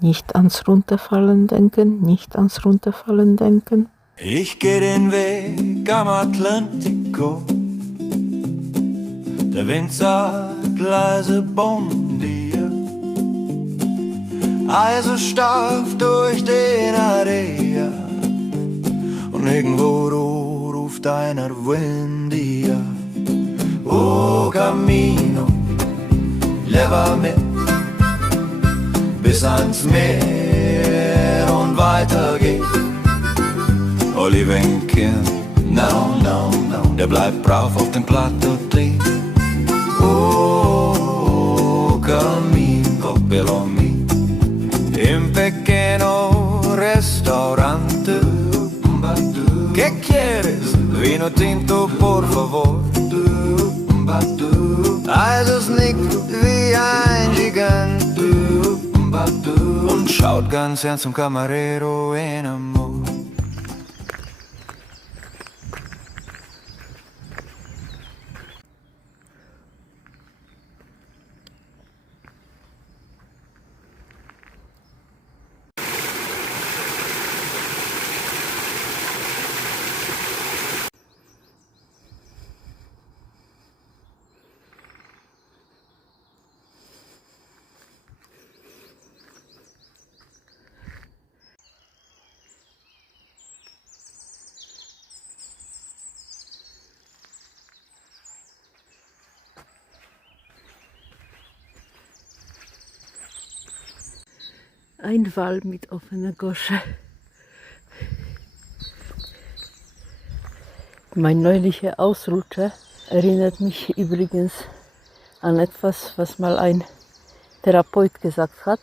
Nicht ans Runterfallen denken, nicht ans Runterfallen denken. Ich geh den Weg am Atlantico. Der Wind sagt leise Bon dia. Also stark durch den Area. Und irgendwo ruft einer Buen dia. Oh Camino, llévame bis ans Meer und weiter geht's. Olivenkind, no, no, no, der bleibt brav auf dem Plateau drehen. Oh, camino, pero mi, im pequeño restaurante. ¿Qué quieres? Vino tinto, por favor. Also es nickt wie ein Gigant und schaut ganz ernst zum Camarero en amor. Ein Wal mit offener Gosche. Mein neulicher Ausrutscher erinnert mich übrigens an etwas, was mal ein Therapeut gesagt hat.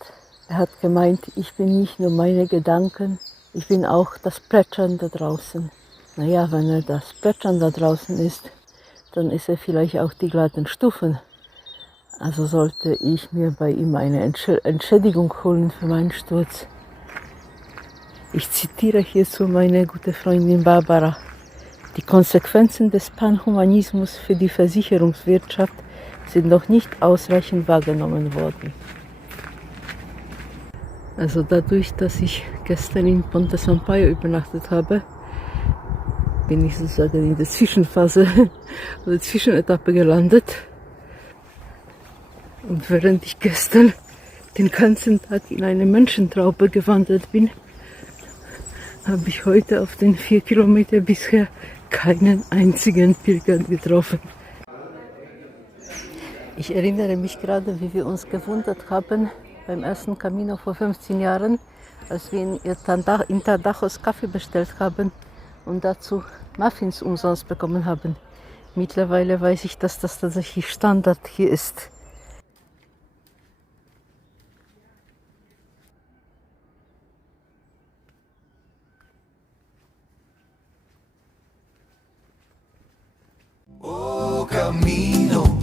Er hat gemeint, ich bin nicht nur meine Gedanken, ich bin auch das Plätschern da draußen. Naja, wenn er das Plätschern da draußen ist, dann ist er vielleicht auch die glatten Stufen. Also sollte ich mir bei ihm eine Entschädigung holen für meinen Sturz. Ich zitiere hierzu meine gute Freundin Barbara. Die Konsequenzen des Panhumanismus für die Versicherungswirtschaft sind noch nicht ausreichend wahrgenommen worden. Also dadurch, dass ich gestern in Ponte Sampaio übernachtet habe, bin ich sozusagen in der Zwischenphase oder Zwischenetappe gelandet. Und während ich gestern den ganzen Tag in eine Menschentraube gewandert bin, habe ich heute auf den 4 Kilometer bisher keinen einzigen Pilger getroffen. Ich erinnere mich gerade, wie wir uns gewundert haben beim ersten Camino vor 15 Jahren, als wir in Tadajos Kaffee bestellt haben und dazu Muffins umsonst bekommen haben. Mittlerweile weiß ich, dass das tatsächlich Standard hier ist. Oh Camino,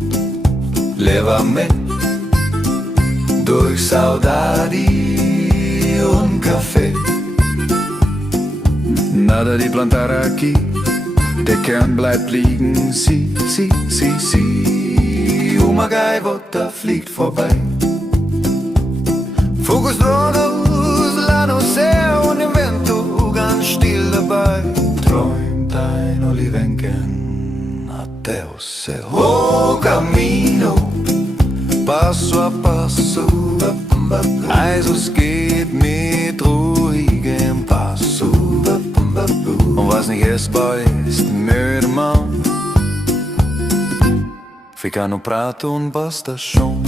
llévame durch Saudade und Café. Nada de plantar aqui, der Kern bleibt liegen. Si, si, si, si, uma gaivota fliegt vorbei. Fogos donos lá no céu und im Vento ganz still dabei. Träumt ein Olivenken até o céu. Oh Camino, passo a passo, also es geht mit ruhigem Passo. Und was nicht essbar ist, meu irmão, fica no prato und basta schon.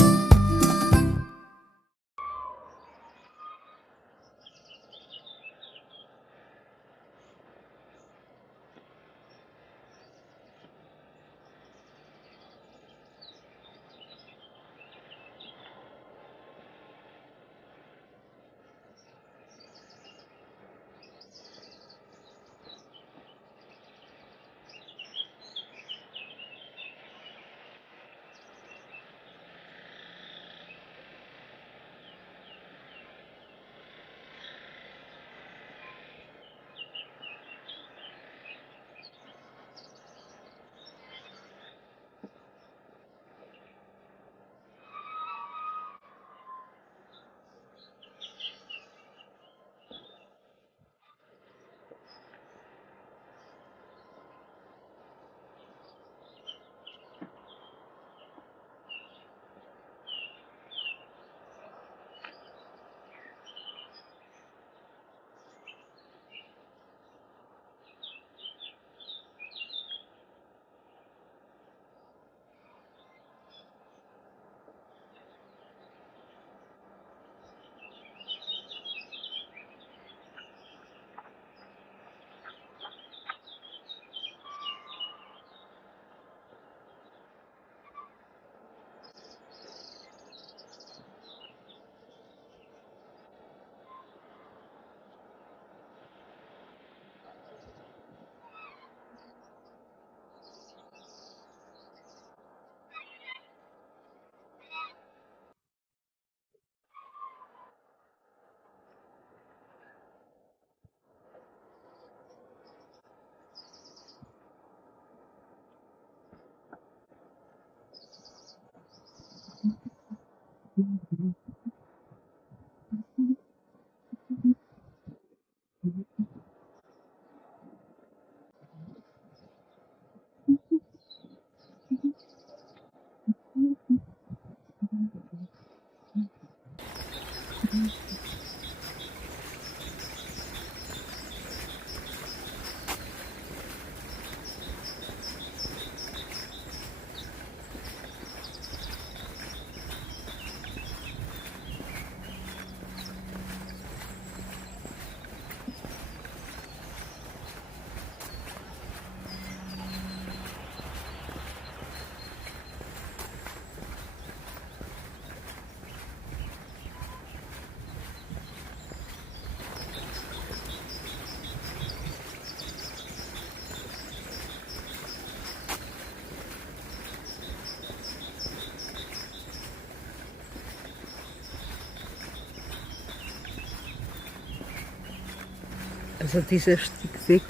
Also dieser Stiegweg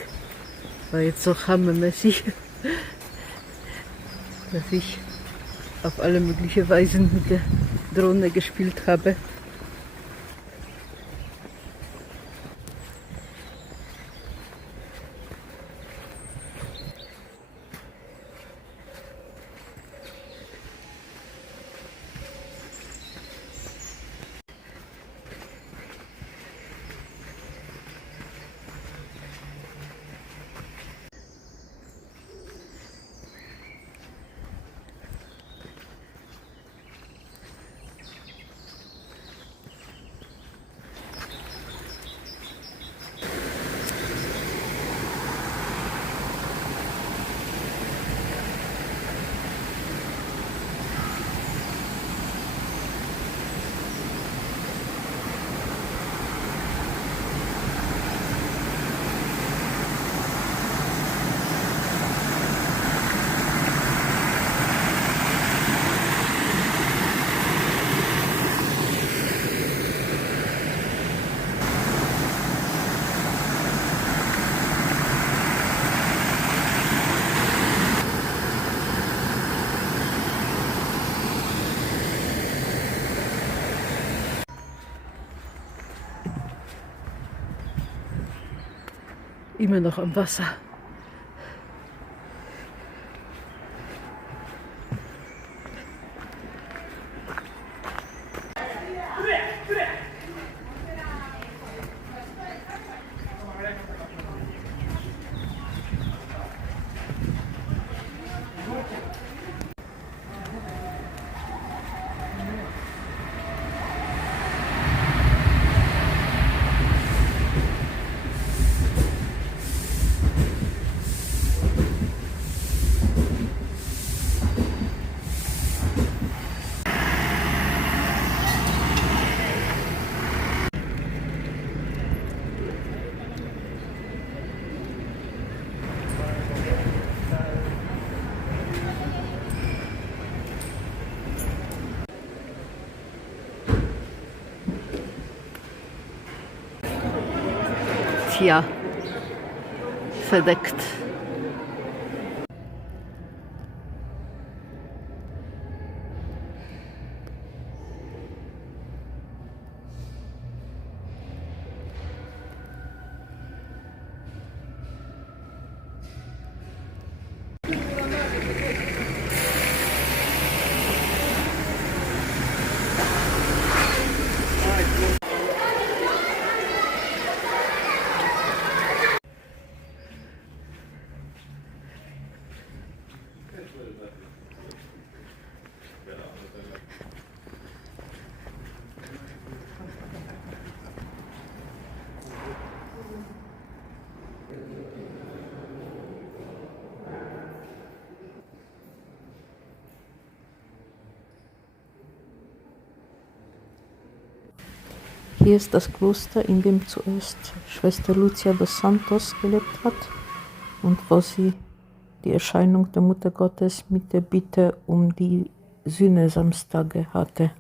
war jetzt so hammermäßig, dass ich auf alle möglichen Weisen mit der Drohne gespielt habe. Immer noch am Wasser. Tja, verdeckt. Hier ist das Kloster, in dem zuerst Schwester Lucia dos Santos gelebt hat und wo sie die Erscheinung der Mutter Gottes mit der Bitte um die Sühnesamstage hatte.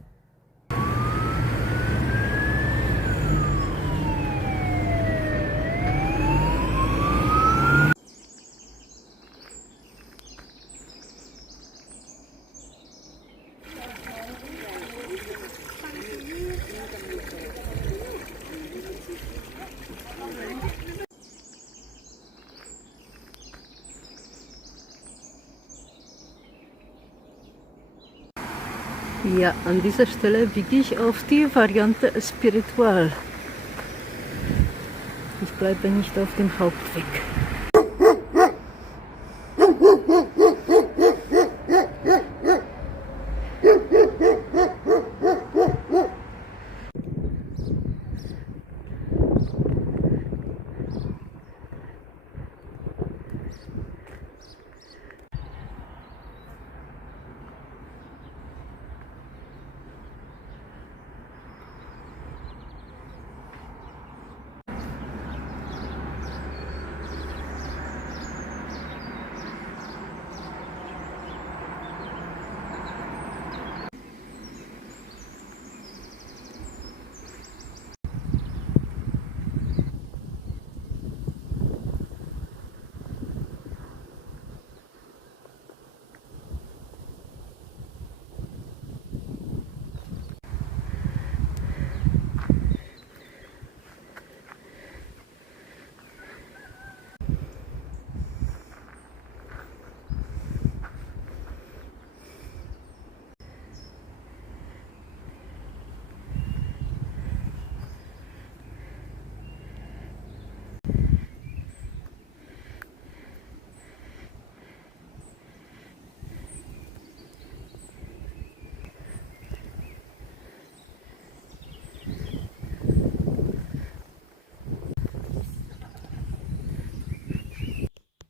Ja, an dieser Stelle biege ich auf die Variante Spiritual. Ich bleibe nicht auf dem Hauptweg.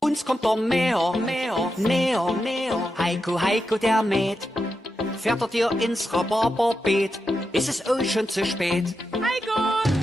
Uns kommt der Näher, Heiko, der Met. Fährt er dir ins Rhabarberbeet, ist es auch schon zu spät. Heiko!